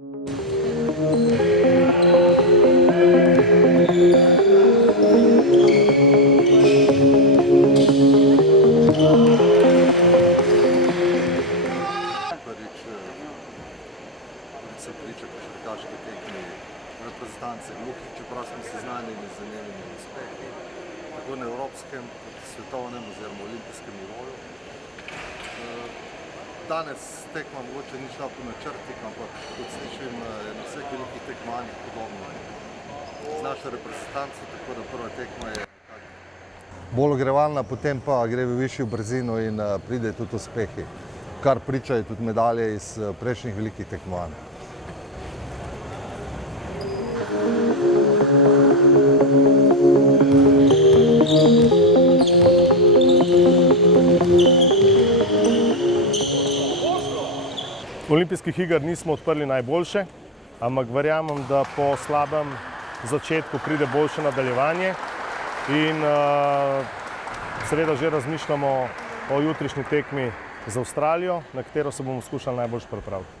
Sem priča košarkaški tekmi reprezentance gluhih, čeprav smo seznanjeni z njenimi uspehi, tako na evropskem, kot svetovnem oziroma olimpijskem nivoju. Danes tekma mogoče ni šla po načrtih, ampak kot slišim, je na vseh velikih tekmovanjih podobno z našo reprezentanco, tako da prva tekma je bolj ogrevalna, potem pa gre v višjo brzino in pride tudi uspehi, kar pričajo tudi medalje iz prejšnjih velikih tekmovanj. Olimpijskih iger nismo odprli najboljše, ampak verjamem, da po slabem začetku pride boljše nadaljevanje in seveda že razmišljamo o jutrišnji tekmi z Avstralijo, na katero se bomo skušali najboljše pripraviti.